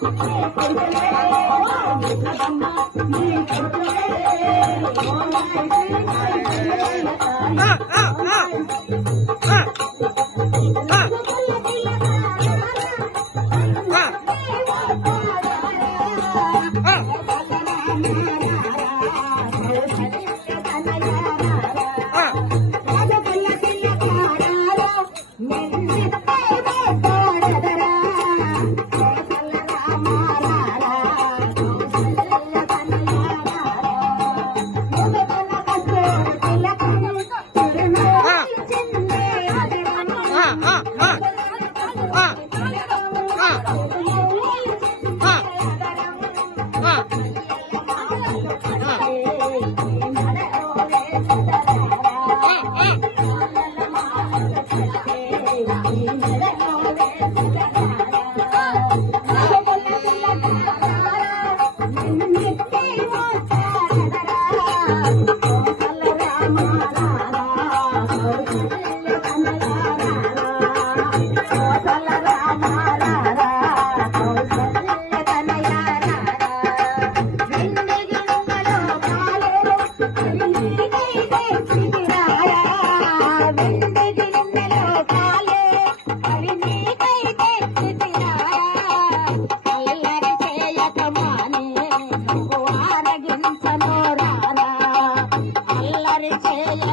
Thank you.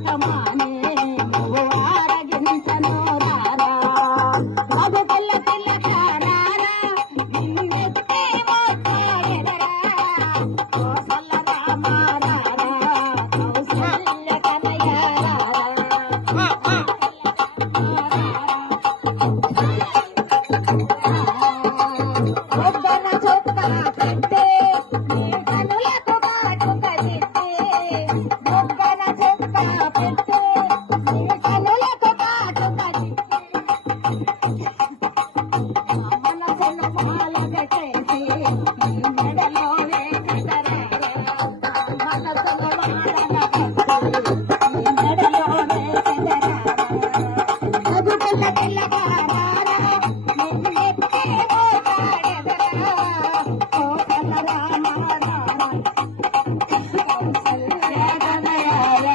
భగతమానే భగత